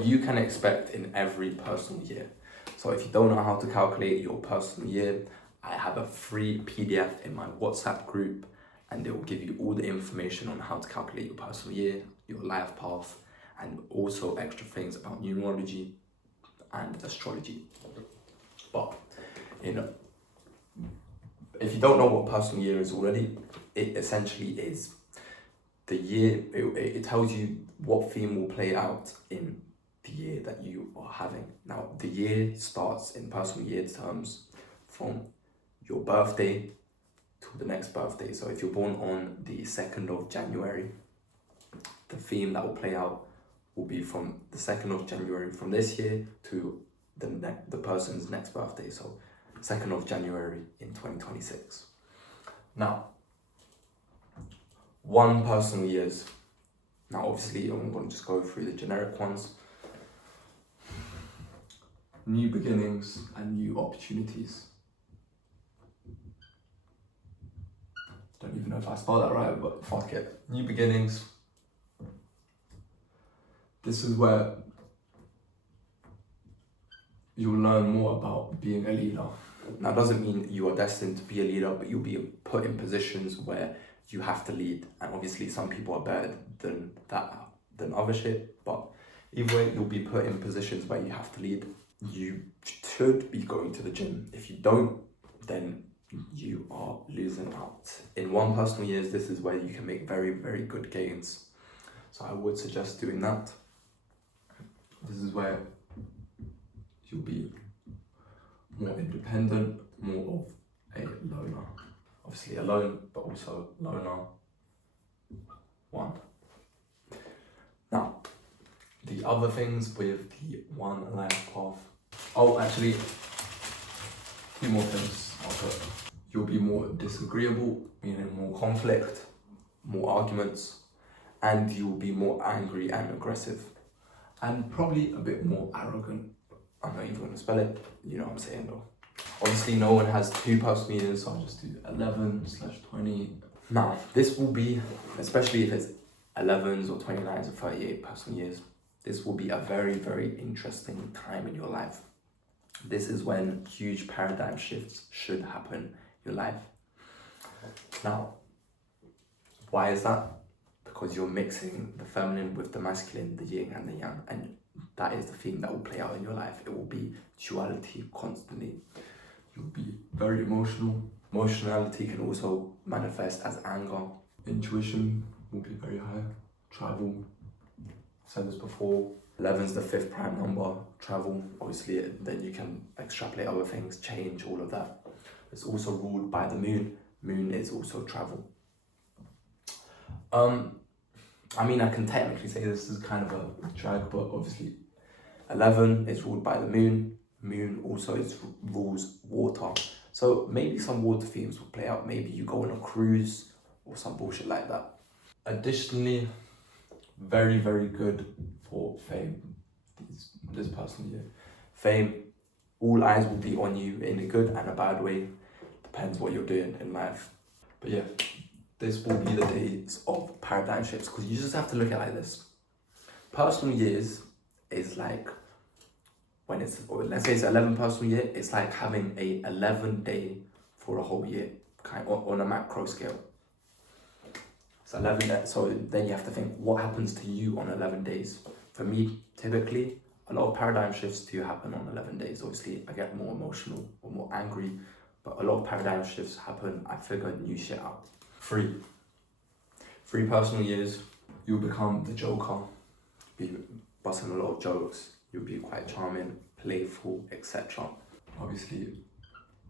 what you can expect in every personal year. So if you don't know how to calculate your personal year, I have a free PDF in my WhatsApp group, and it will give you all the information on how to calculate your personal year, your life path, and also extra things about numerology and astrology. But if you don't know what personal year is already, it essentially is the year. It tells you what theme will play out in the year that you are having. Now, the year starts in personal year terms from your birthday to the next birthday. So if you're born on the 2nd of January, the theme that will play out will be from the 2nd of January from this year to the person's next birthday. So 2nd of January in 2026. Now, one personal years. Now, obviously, I'm going to just go through the generic ones. New beginnings and new opportunities. Don't even know if I spelled that right, but fuck it. New beginnings. This is where you'll learn more about being a leader. Now, it doesn't mean you are destined to be a leader, but you'll be put in positions where you have to lead. And obviously, some people are better than other shit. But either way, you'll be put in positions where you have to lead. You should be going to the gym. If you don't, then you are losing out. In one personal years, this is where you can make very, very good gains. So I would suggest doing that. This is where you'll be more independent, more of a loner. Obviously alone, but also loner. One. Now, the other things with the one life path. Oh, actually, a few more things I'll put. You'll be more disagreeable, meaning more conflict, more arguments, and you'll be more angry and aggressive. And probably a bit more arrogant. I'm not even going to spell it, you know what I'm saying though. Obviously no one has two personal years, so I'll just do 11/20. Now, this will be, especially if it's 11s or 29s or 38 personal years, this will be a very, very interesting time in your life. This is when huge paradigm shifts should happen in your life. Now, why is that? Because you're mixing the feminine with the masculine, the yin and the yang, and that is the theme that will play out in your life. It will be duality constantly. You'll be very emotional. Emotionality can also manifest as anger. Intuition will be very high. Travel, I said this before. 11's the 5th prime number. Travel, obviously, then you can extrapolate other things, change, all of that. It's also ruled by the moon. Moon is also travel. I mean, I can technically say this is kind of a drag, but obviously 11 is ruled by the moon. Moon also rules water. So maybe some water themes will play out. Maybe you go on a cruise or some bullshit like that. Additionally, very, very good for fame this personal year. Fame, all eyes will be on you in a good and a bad way. Depends what you're doing in life. But yeah, this will be the days of paradigm shifts, because you just have to look at it like this. Personal years is like, when it's, or let's say it's 11 personal year, it's like having a 11-day for a whole year, kind of on a macro scale. It's 11, so then you have to think, what happens to you on 11 days? For me, typically, a lot of paradigm shifts do happen on 11 days. Obviously, I get more emotional or more angry, but a lot of paradigm shifts happen. I figure new shit out. 3 personal years, you'll become the Joker. Be busting a lot of jokes. You'll be quite charming, playful, etc. Obviously,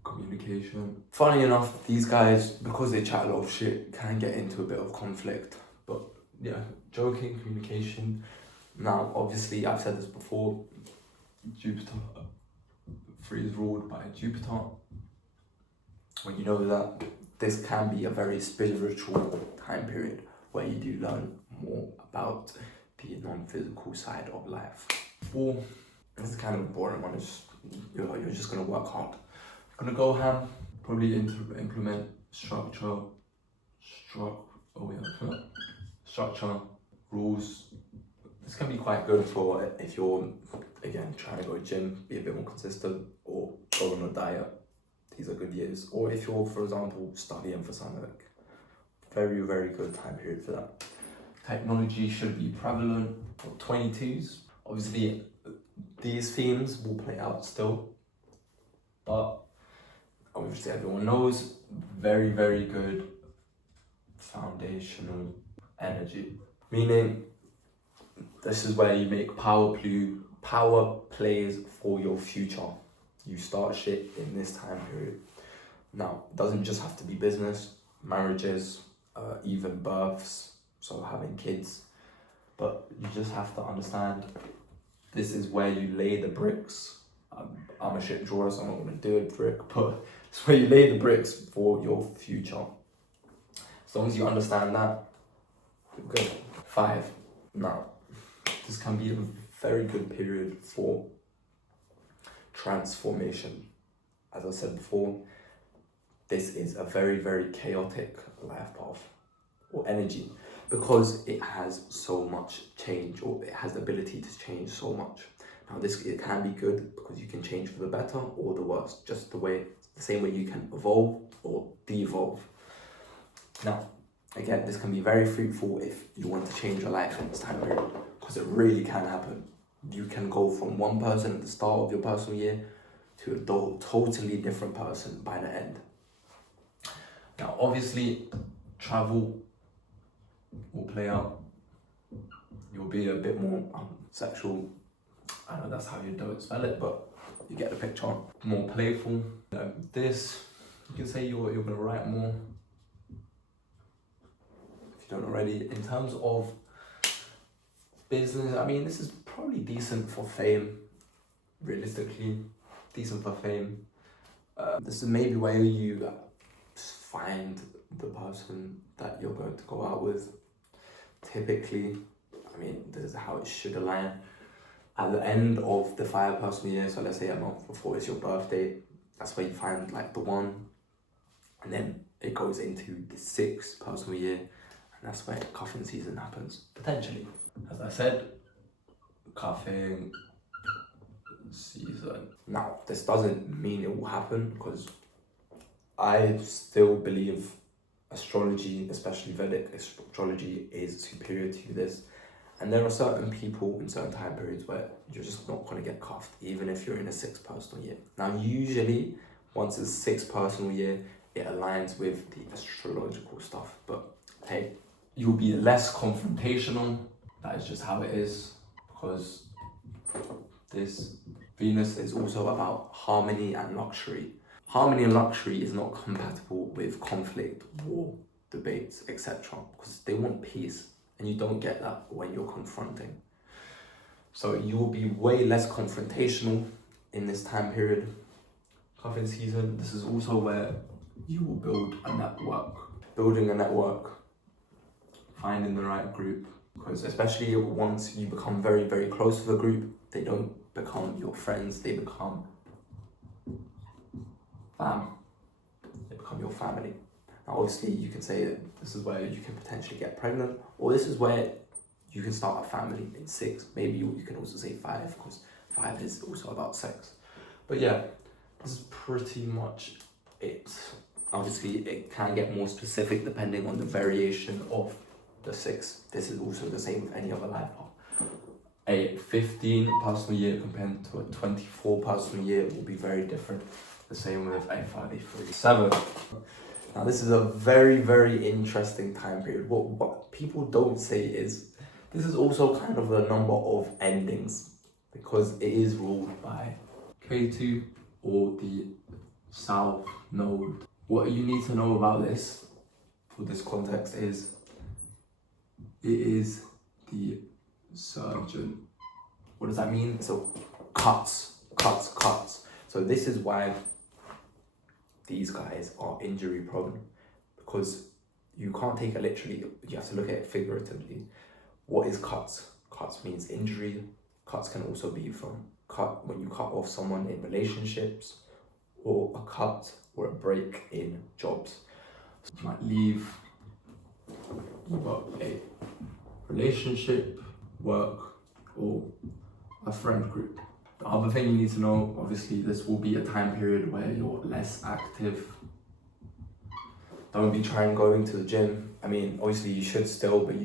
communication. Funny enough, these guys, because they chat a lot of shit, can get into a bit of conflict. But yeah, joking, communication. Now, obviously, I've said this before, Jupiter, 3 is ruled by Jupiter. When you know that, this can be a very spiritual time period where you do learn more about the non-physical side of life. 4, this is kind of a boring one. It's, you're just going to work hard. You're going to go ham, probably implement structure, rules, the This can be quite good for if you're, again, trying to go gym, be a bit more consistent, or go on a diet. These are good years. Or if you're, for example, studying for something, very, very good time period for that. Technology should be prevalent for 22s. Obviously, these themes will play out still, but obviously everyone knows, very, very good foundational energy. Meaning, this is where you make power plays for your future. You start shit in this time period. Now, it doesn't just have to be business, marriages, even births, so having kids. But you just have to understand, this is where you lay the bricks. I'm a shit drawer, so I'm not going to do a brick, but it's where you lay the bricks for your future. As long as you understand that, you're good. 5. Now, this can be a very good period for transformation. As I said before, this is a very, very chaotic life path or energy, because it has so much change, or it has the ability to change so much. Now, it can be good because you can change for the better or the worse, just the same way you can evolve or de-evolve. Now, again, this can be very fruitful if you want to change your life in this time period, because it really can happen. You can go from one person at the start of your personal year to a totally different person by the end. Now, obviously, travel will play out. You'll be a bit more sexual. I know that's how you don't spell it, but you get the picture. More playful. This, you can say you're going to write more, if you don't already. In terms of business, I mean, this is probably decent for fame, realistically. Decent for fame. This is maybe where you find the person that you're going to go out with. Typically, I mean, this is how it should align. At the end of the 5 personal year, so let's say a month before it's your birthday, that's where you find like the one, and then it goes into the 6th personal year, and that's where cuffing season happens, potentially. As I said, cuffing season. Now, this doesn't mean it will happen, because I still believe astrology, especially Vedic astrology, is superior to this. And there are certain people in certain time periods where you're just not going to get cuffed, even if you're in a 6th personal year. Now, usually, once it's 6th personal year, it aligns with the astrological stuff. But hey, you'll be less confrontational. That is just how it is, because this Venus is also about harmony and luxury. Harmony and luxury is not compatible with conflict, war, debates, etc. because they want peace, and you don't get that when you're confronting. So you will be way less confrontational in this time period. Cuffing season, this is also where you will build a network. Building a network, finding the right group, because especially once you become very, very close with a group, they don't become your friends, they become they become your family. Now, obviously, you can say that this is where you can potentially get pregnant, or this is where you can start a family in 6. Maybe you can also say 5, because 5 is also about sex. But yeah, this is pretty much it. Obviously, it can get more specific depending on the variation of the 6. This is also the same with any other life path. A 15 personal year compared to a 24 personal year will be very different. The same with a 5, a 3, 7. Now, this is a very, very interesting time period. What people don't say is, this is also kind of the number of endings, because it is ruled by K2 or the South Node. What you need to know about this, for this context, is it is the surgeon. What does that mean? So cuts. So this is why these guys are injury prone, because you can't take it literally, you have to look at it figuratively. What is cuts? Cuts means injury. Cuts can also be from when you cut off someone in relationships, or a cut or a break in jobs. So you might leave either a relationship, work, or a friend group. The other thing you need to know, obviously this will be a time period where you're less active. Don't be trying going to the gym. I mean, obviously you should still, but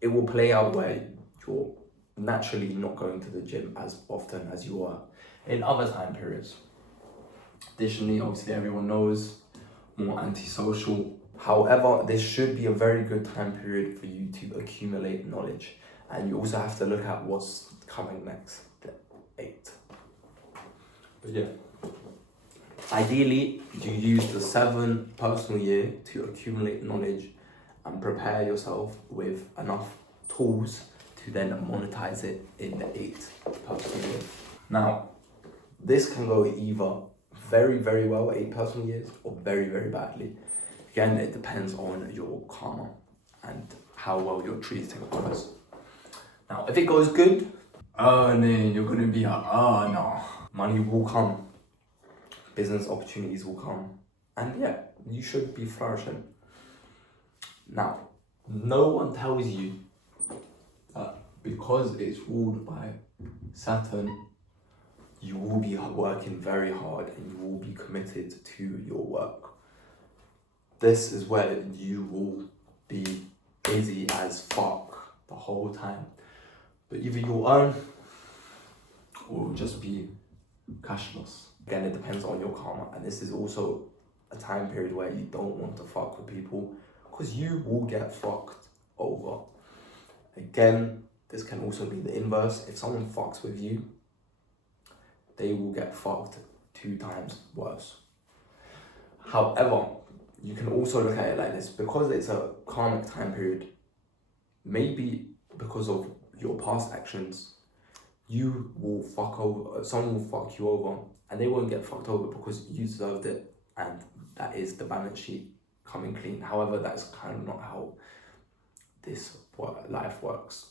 it will play out where you're naturally not going to the gym as often as you are in other time periods. Additionally, obviously everyone knows, more antisocial. However, this should be a very good time period for you to accumulate knowledge. And you also have to look at what's coming next, the 8th. But yeah, ideally, you use the 7th personal year to accumulate knowledge and prepare yourself with enough tools to then monetize it in the 8th personal year. Now, this can go either very, very well, 8 personal years, or very, very badly. Again, it depends on your karma and how well you're treating others. Now, if it goes good, earning, you're gonna be an earner. Money will come, business opportunities will come, and yeah, you should be flourishing. Now, no one tells you that because it's ruled by Saturn, you will be working very hard and you will be committed to your work. This is where you will be busy as fuck the whole time. But either you'll earn or it'll just be cashless. Again, it depends on your karma. And this is also a time period where you don't want to fuck with people because you will get fucked over. Again, this can also be the inverse. If someone fucks with you, they will get fucked 2 times worse. However, you can also look at it like this. Because it's a karmic time period, maybe because of your past actions, you will fuck over, someone will fuck you over, and they won't get fucked over because you deserved it, and that is the balance sheet coming clean. However, that's kind of not how this life works.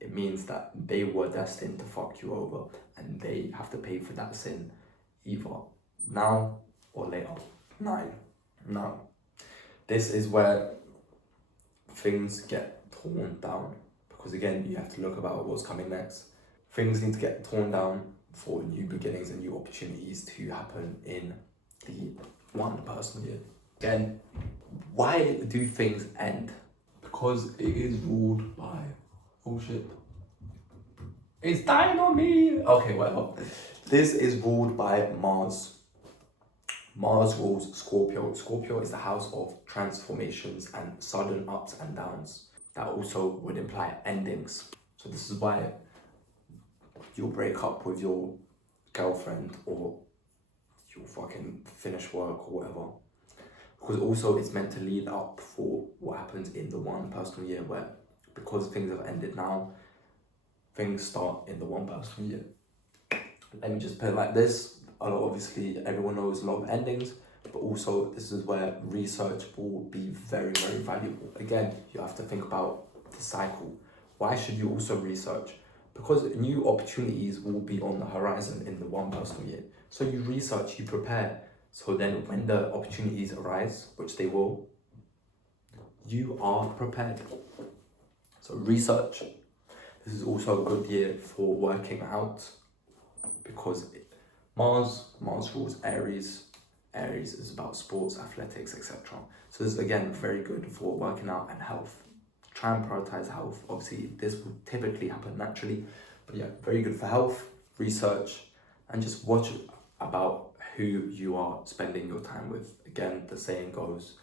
It means that they were destined to fuck you over, and they have to pay for that sin either now or later. 9. Now, this is where things get torn down, because again, you have to look about what's coming next. Things need to get torn down for new beginnings and new opportunities to happen in the 1 personal year. Again, why do things end? Because it is ruled by, oh shit, it's dying on me. Okay, well, this is ruled by Mars. Mars rules Scorpio. Scorpio is the house of transformations and sudden ups and downs. That also would imply endings. So this is why you'll break up with your girlfriend or you'll fucking finish work or whatever. Because also it's meant to lead up for what happens in the 1 personal year, where because things have ended now, things start in the 1 personal year. Let me just put it like this. Obviously, everyone knows a lot of endings, but also this is where research will be very, very valuable. Again, you have to think about the cycle. Why should you also research? Because new opportunities will be on the horizon in the 1 personal year. So you research, you prepare. So then when the opportunities arise, which they will, you are prepared. So research. This is also a good year for working out, because Mars rules Aries. Aries is about sports, athletics, etc. So this is again very good for working out and health. Try and prioritize health. Obviously, this will typically happen naturally, but yeah, very good for health, research, and just watch about who you are spending your time with. Again, the saying goes,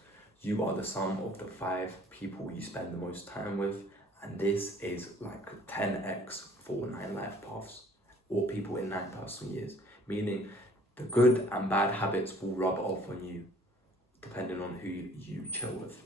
you are the sum of the 5 people you spend the most time with, and this is like 10x for 9 life paths or people in 9 personal years, meaning the good and bad habits will rub off on you depending on who you chill with.